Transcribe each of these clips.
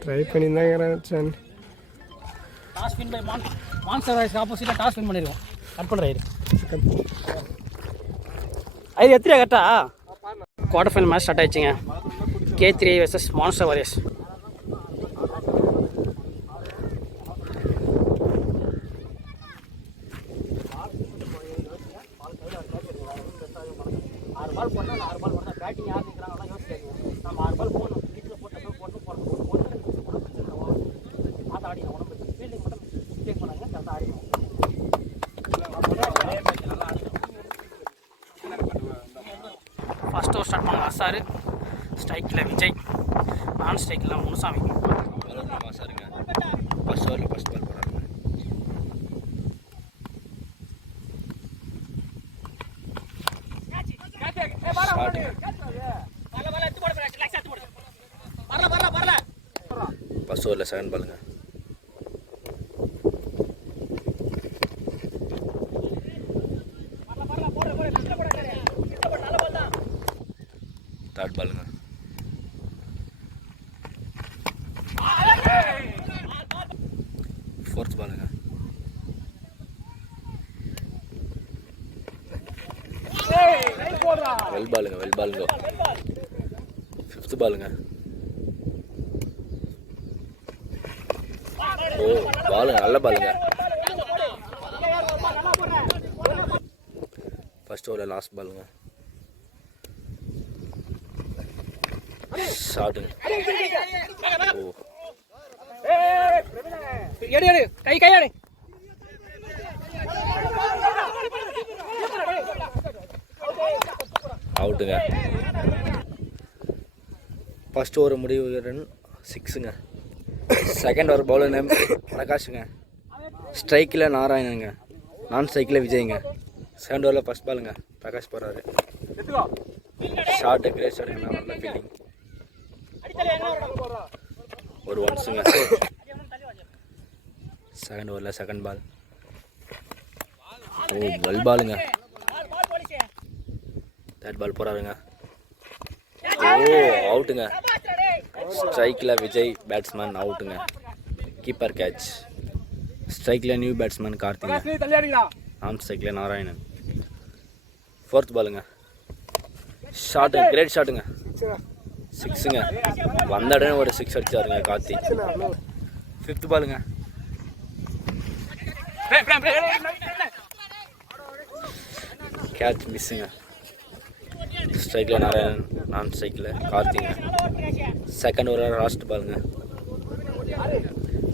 Try பண்ணி தான் இருக்கிறேன். Toss win by monster voice ஆப்போசிட்டாக டாஸ் வின் பண்ணிடுவோம். கட் பண்ணுற ஐயர் எத்திரியா கரெக்டா? குவார்டர் ஃபைனல் மேட்ச் ஸ்டார்ட் ஆயிடுச்சுங்க. K3 vs monster warriors. First over start பண்ண ஆசாரு, ஸ்ட்ரைக்கில் விஜய், நான் ஸ்ட்ரைக்கில் முனுசாமி. ஆசாருங்க ஃபர்ஸ்ட் ஓவரில் ஃபர்ஸ்ட் பால் போடுறாங்க. ஃபர்ஸ்ட் ஓவரில் செகண்ட் பாலுங்க. தேர்ட் பாலுங்க. ஃபோர்த் பாலுங்க. வெல் பாலுங்க. ஃபிஃப்த் பாலுங்க. ஓ பாலுங்க, நல்ல பாலுங்க. ஃபர்ஸ்ட் ஓவரில் லாஸ்ட் பாலுங்க. ஷாட்டுங்க. ஓ எடு கையாடு. அவுட்டுங்க. ஃபர்ஸ்ட் ஓவர் முடிவு ரன் 6ங்க. செகண்ட் ஓவர் பவுலர் நேம் பிரகாஷுங்க. ஸ்ட்ரைக்கில் நாராயணனுங்க. நான் ஸ்ட்ரைக்கில் விஜய்ங்க. செகண்ட் ஓவரில் ஃபர்ஸ்ட் பாலுங்க. பிரகாஷ் போகிறாரு. ஷார்ட்டு கிரேட் ஷாட்டுங்க. நல்ல ஃபீல்டிங். ஒரு ஒன்ஸுங்க. செகண்ட் ஓவரில் செகண்ட் பால். ஓ வெல் பாலுங்க. தேர்ட் பால் போகிறாருங்க. ஓ அவுட்டுங்க. ஸ்ட்ரைக்கில் விஜய் பேட்ஸ்மேன் அவுட்டுங்க. Keeper catch. ஸ்ட்ரைக்கில் நியூ பேட்ஸ்மேன் கார்த்திங்க. நான் ஸ்ட்ரைக்கில் நாராயணன். ஃபோர்த் பாலுங்க. ஷாட்டு கிரேட் ஷாட்டுங்க. 6ங்க. வந்த உடனே ஒரு 6 அடிச்சாருங்க கார்த்தி. ஃபிஃப்த் பாலுங்க. கேட்ச் மிஸ்ஸுங்க. ஸ்ட்ரைக்கில் நாராயணன், நான் ஸ்ட்ரைக்கில் கார்த்திங்க. செகண்ட் ஓவர் லாஸ்ட் பாலுங்க.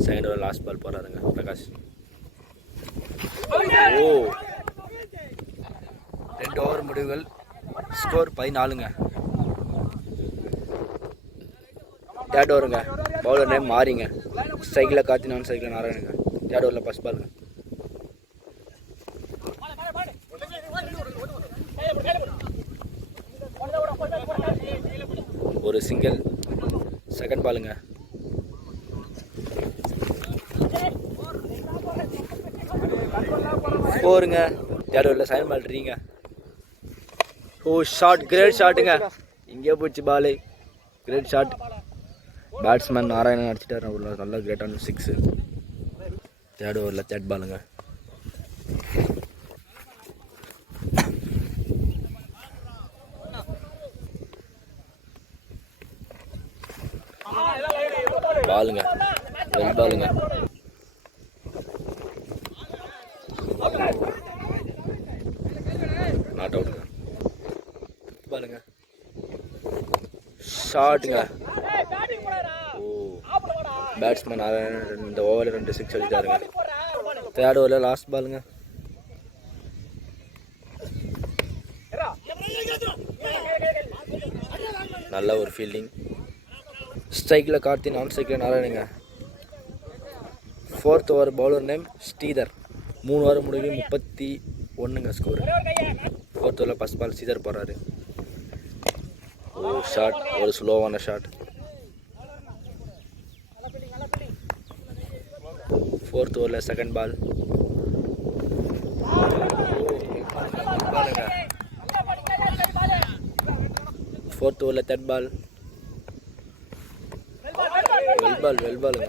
செகண்ட் ஓவர் லாஸ்ட் பால் போகிறாருங்க பிரகாஷ். ஓ 2 ஓவர் முடிவுகள். ஸ்கோர் 14ங்க. தேர்ட் ஓவருங்க. Bowler name மாறிங்க. ஸ்ட்ரைக்கில் கார்த்தி, நான் ஸ்ட்ரைக்கில் நாராயணுங்க. தேர்ட் ஓவரில் ஃபர்ஸ்ட் பாலுங்க. ஒரு சிங்கிள். செகண்ட் பாலுங்க. ஃபோருங்க. தேர்ட் ஓவரில் செகண்ட் பால் 3ங்க. ஓ ஷாட் கிரேட் ஷாட்டுங்க. இங்கே போச்சு ball. Great shot. Batsman Narayanan அடிச்சிட்டாரு. ஒரு நல்ல கிரேட்டான 6. தேர்ட் ஓவரில் தேர்ட் பாலுங்க. பாலுங்க வெல் பாலுங்க. நாட் அவுட்டுங்க. பாலுங்க. ஷாட்டுங்க. பேட்ஸ்மேன் நாராயணன் இந்த ஓவரில் 2 6 அடிச்சாருங்க. தேர்ட் ஓவரில் லாஸ்ட் பாலுங்க. நல்ல ஒரு ஃபீல்டிங். ஸ்ட்ரைக்கில் கார்த்தி, நான் ஸ்ட்ரைக்கில் நாராயணுங்க. Fourth over bowler name Sridhar. 3 over முடிவு 31ங்க ஸ்கோர். ஃபோர்த் ஓவரில் ஃபர்ஸ்ட் பால் ஸ்ரீதர் போகிறாரு. ஓ ஷாட். ஒரு ஸ்லோவான ஷாட். ஃபோர்த் ஓவரில் செகண்ட் பால். ஃபோர்த் ஓவரில் தேர்ட் பால். வெல்பாலுங்க.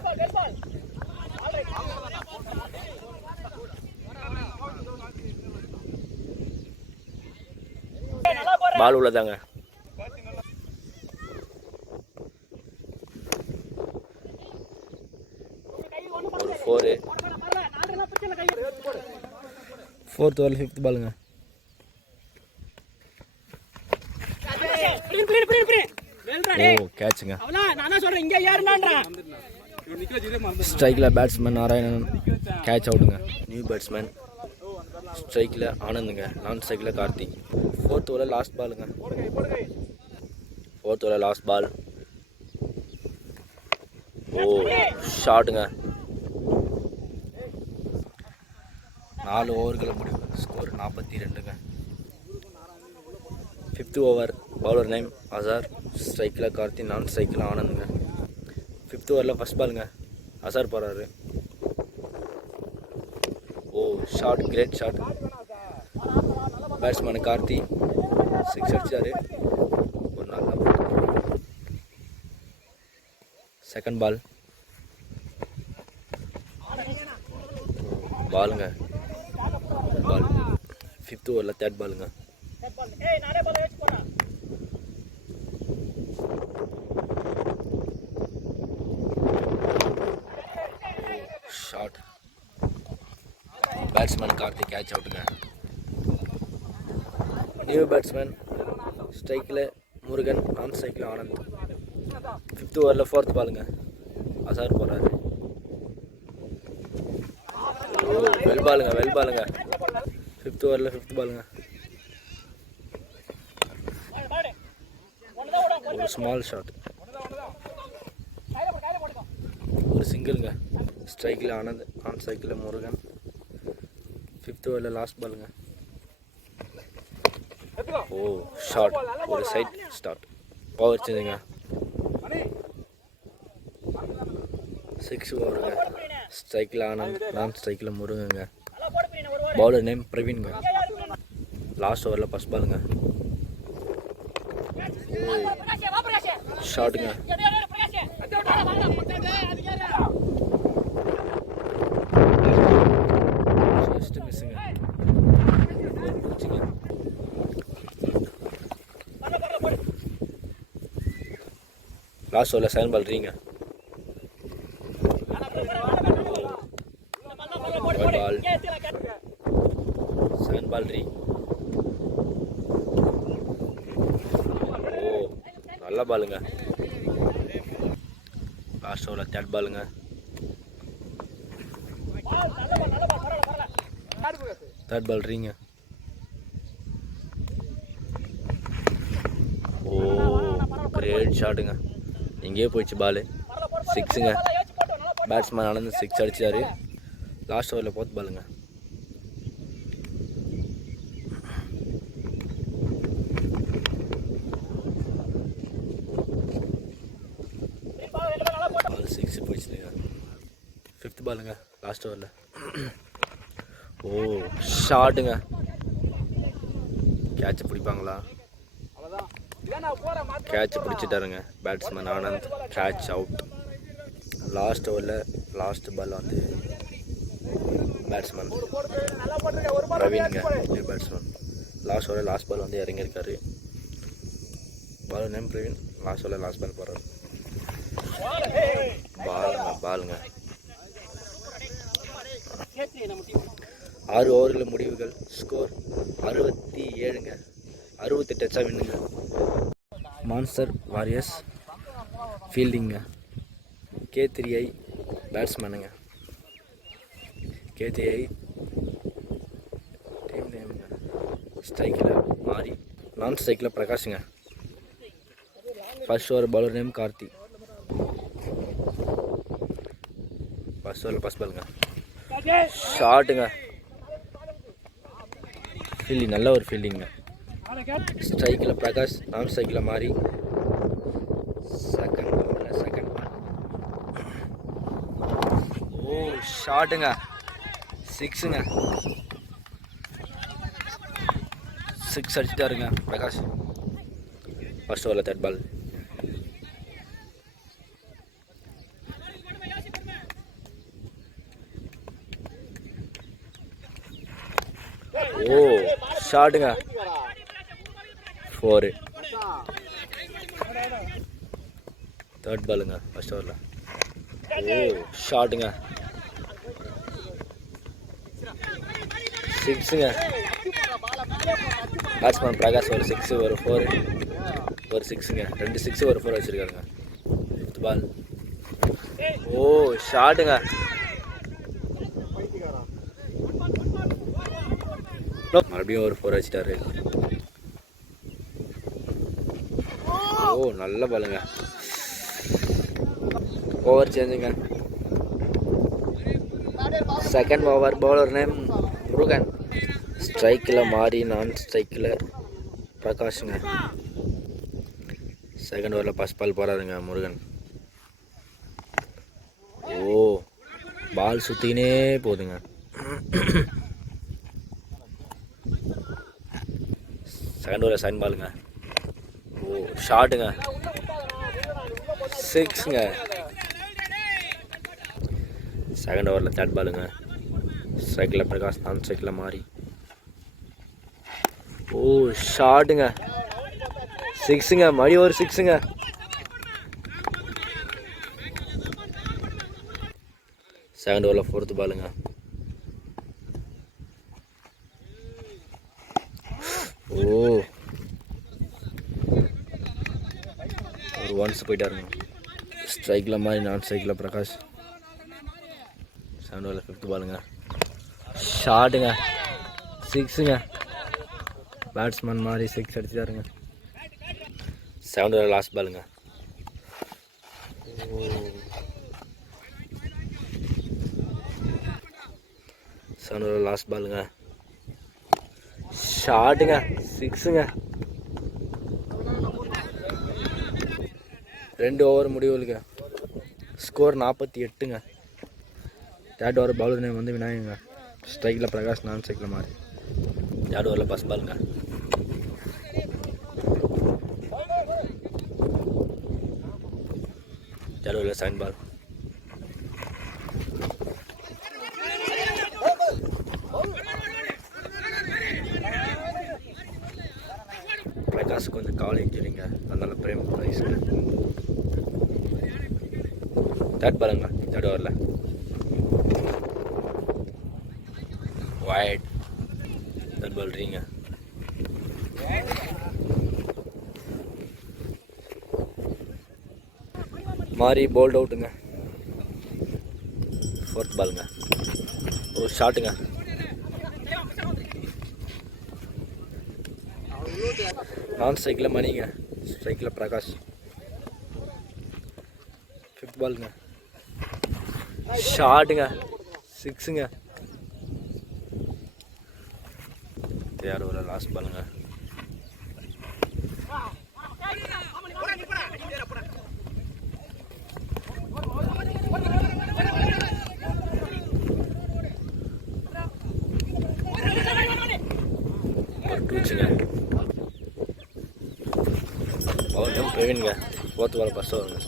பால் உள்ளதாங்க. ஒரு 4 4th ஓவரில் 5th பாலுங்க. ஓ கேட்சுங்க. ஸ்ட்ரைக்கில் பேட்ஸ்மேன் நாராயணன், கேட்ச் அவுட்டுங்க. New batsman. ஸ்ட்ரைக்கில் ஆனந்துங்க, நான் ஸ்ட்ரைக்கில் கார்த்திக். 4th ஓவரில் லாஸ்ட் பாலுங்க. 4th ஓவரில் லாஸ்ட் பால். ஓ ஷாட்டுங்க. 4 ஓவர்களை முடிவு. ஸ்கோர் 42ங்க. 5th over. Bowler name Azhar, ஸ்ட்ரைக்கில் கார்த்தி, நான் ஸ்ட்ரைக்கில் ஆனந்துங்க. 5th ஓவரில் ஃபஸ்ட் பாலுங்க. அசார் போகிறாரு. ஓ shot, great shot. Batsman Karthi 6 அடிச்சாரு. ஒரு நல்ல செகண்ட் பால். பாலுங்க பால். 5th ஓவரில் 3rd பாலுங்க. ஷாட். பேட்ஸ்மேன் கார்த்திக், கேட்ச் அவுட்டுங்க. New batsman. ஸ்ட்ரைக்கில் முருகன், நான் ஸ்ட்ரைக்கில் ஆனந்த். 5th ஓவரில் 4th பாலுங்க. அசார் போகிறாரு. ஓ வெல் பாலுங்க. 5th ஓவரில் 5th பாலுங்க. ஒரு ஸ்மால் ஷாட். ஒரு சிங்கிள்ங்க. ஸ்ட்ரைக்கில் ஆனந்த், ஆன் ஸ்ட்ரைக்கில் முருகன். 5th ஓவரில் லாஸ்ட் பாலுங்க. ஓ ஷாட். ஒரு சைட் ஸ்டார்ட். பவர் சேஞ்சுங்க. 6 ஓவருங்க. ஸ்ட்ரைக்கில் ஆனந்த், நான் ஸ்ட்ரைக்கில் முருகங்க. பவுலர் நேம் பிரவீன்ங்க. லாஸ்ட் ஓவரில் ஃபஸ்ட் பாலுங்க. ஷாட்டுங்க. ஜஸ்ட் மிஸ்ஸுங்க. லாஸ்ட் ஓவரில் 7 பால் ரீங்க. பால் 7 பால் ரீ. ஓ நல்ல பாலுங்க. லாஸ்ட் ஓவரில் 3rd பாலுங்க. Third ball ரீங்க. ஓ கிரேட் ஷாட்டுங்க. எங்கேயே போயிடுச்சு பால். 6ங்க. பேட்ஸ்மேன் ஆனந்த் 6 அடிச்சாரு. லாஸ்ட் ஓவரில் 4th பாலுங்க. பால் 6 போயிடுச்சுங்க. 5th பாலுங்க. லாஸ்ட் ஓவரில். ஓ ஷாட்டுங்க. கேட்ச் பிடிப்பாங்களா? கேட்ச் பிடிச்சிட்டாருங்க batsman Anand. Catch out. Last ஓவரில் லாஸ்ட் பால் வந்து பேட்ஸ்மேன் பிரவீனுங்க, நியூ பேட்ஸ்மேன். லாஸ்ட் ஓவரில் லாஸ்ட் பால் வந்து இறங்கியிருக்காரு. Ball name Praveen. லாஸ்ட் ஓவரில் லாஸ்ட் பால் போகிறார். பாலுங்க. 6 ஓவர்கள் முடிவுகள். ஸ்கோர் 67ங்க. 68 டச்சா வின்னுங்க. மான்ஸ்டர் வாரியர்ஸ் ஃபீல்டிங்க. K3I பேட்ஸ்மேனுங்க. K3I டீம் நேமுங்க. ஸ்ட்ரைக்கில் மாறி, நான் ஸ்ட்ரைக்கில் பிரகாஷுங்க. First over bowler name Karthi. First ஓவரில் ஃபர்ஸ்ட் பாலுங்க. ஷாட்டுங்க. ஃபீல்டிங் நல்ல ஒரு ஃபீல்டிங்க. ஸ்ட்ரைக்கில் பிரகாஷ், நான் ஸ்ட்ரைக்கில் மாறி. Second ball. ஓ ஷாட்டுங்க. 6ங்க. 6 அடிச்சிட்டாருங்க பிரகாஷ். ஃபர்ஸ்ட் ஓவரில் 3rd பால். ஓ ஷாட்டுங்க 4. தேர்ட் பாலுங்க ஃபர்ஸ்ட் ஓவரில். ஓ ஷாட்டுங்க 6ங்க. பேட்ஸ்மேன் பிரகாஷ் ஒரு 6 ஒரு 4 ஒரு 6ங்க. 2 6 ஒரு 4 வச்சுருக்காருங்க. ஃபிஃப்த் பால். ஓ ஷாட்டுங்க. மறுபடியும் ஒரு 4 வச்சுட்டாரு. ஓ நல்ல பாலுங்க. ஓவர் சேஞ்சுங்க. Second over bowler name Murugan. ஸ்ட்ரைக்கில் மாறி நான் ஸ்ட்ரைக்கில் பிரகாஷுங்க. செகண்ட் ஓவரில் ஃபர்ஸ்ட் பால் போகிறாருங்க முருகன். ஓ பால் சுற்றிக்கினே போகுதுங்க. செகண்ட் ஓவரில் செகண்ட் பாலுங்க. ஓ ஷாட்டுங்க 6ங்க. செகண்ட் ஓவரில் தேர்ட் பாலுங்க. ஸ்ட்ரைக்கில் பிரகாஷ் நான் ஸ்ட்ரைக்கில் மாறி. ஓ ஷாட்டுங்க 6ங்க. மணி ஒரு 6ங்க. செகண்ட் ஓவரில் ஃபோர்த்து பாலுங்க. ஓ ஒரு ஒன்ஸ் போயிட்டாருங்க. ஸ்ட்ரைக்கில் மாதிரி நான் ஸ்ட்ரைக்கில் பிரகாஷ். செகண்ட் ஓவரில் ஃபிஃப்த் பாலுங்க. ஷாட்டுங்க 6ங்க. பேட்ஸ்மேன் மாதிரி 6 அடிச்சுட்டாருங்க. செகண்ட் ஓவர் லாஸ்ட் பாலுங்க. செகண்ட் ஓவர் லாஸ்ட் பாலுங்க. ஷாட்டுங்க 6ங்க. 2 ஓவர் முடிவுங்க. ஸ்கோர் 48ங்க. தேர்ட் ஓவர் பவுலர் நேம் வந்து விநாயகங்க. ஸ்ட்ரைக்கில் பிரகாஷ் நான் ஸ்ட்ரைக்கில் மாறி. தேர்ட் ஓவரில் ஃபர்ஸ்ட் பாலுங்க. தேர்ட் ஓவரில் செகண்ட் பால். பிரகாஷ் கொஞ்சம் கால் இன்ஜுரிங்க, அதனால பிரேம் ப்ரைஸுங்க. தேர்ட் பாலுங்க. தேர்ட் ஓவரில் வைட். தேர்ட் பால் ரீங்க. மாறி போல்ட் அவுட்டுங்க. ஃபோர்த் பாலுங்க. ஒரு ஷாட்டுங்க. நான் ஸ்ட்ரைக்கில் மணிங்க. ஸ்ட்ரைக்கில் பிரகாஷ். ஃபிஃப்த் பாலுங்க. ஷாட்டுங்க 6ங்க. தேர்ட் ஓவரில் லாஸ்ட் பாலுங்க. டூச்சுங்க. பவுல் பிரவீன்ங்க. ஃபோர்த் பால் ஃபர்ஸ்ட் ஓவருங்க.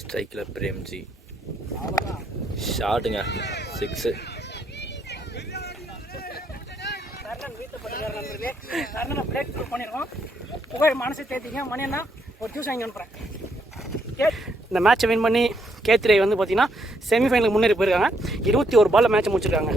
ஸ்ட்ரைக்கில் பிரேம்ஜி. ஷாட்டுங்க 6. மனசை தேத்திங்க மணியண்ணா ஒரு ஜூஸ் வாங்கி அனுப்புகிறேன். இந்த மேட்சை வின் பண்ணி K3 வந்து பார்த்தீங்கன்னா செமிஃபைனலுக்கு முன்னேறி போயிருக்காங்க. 21 பாலில் மேட்சை முடிச்சிருக்காங்க.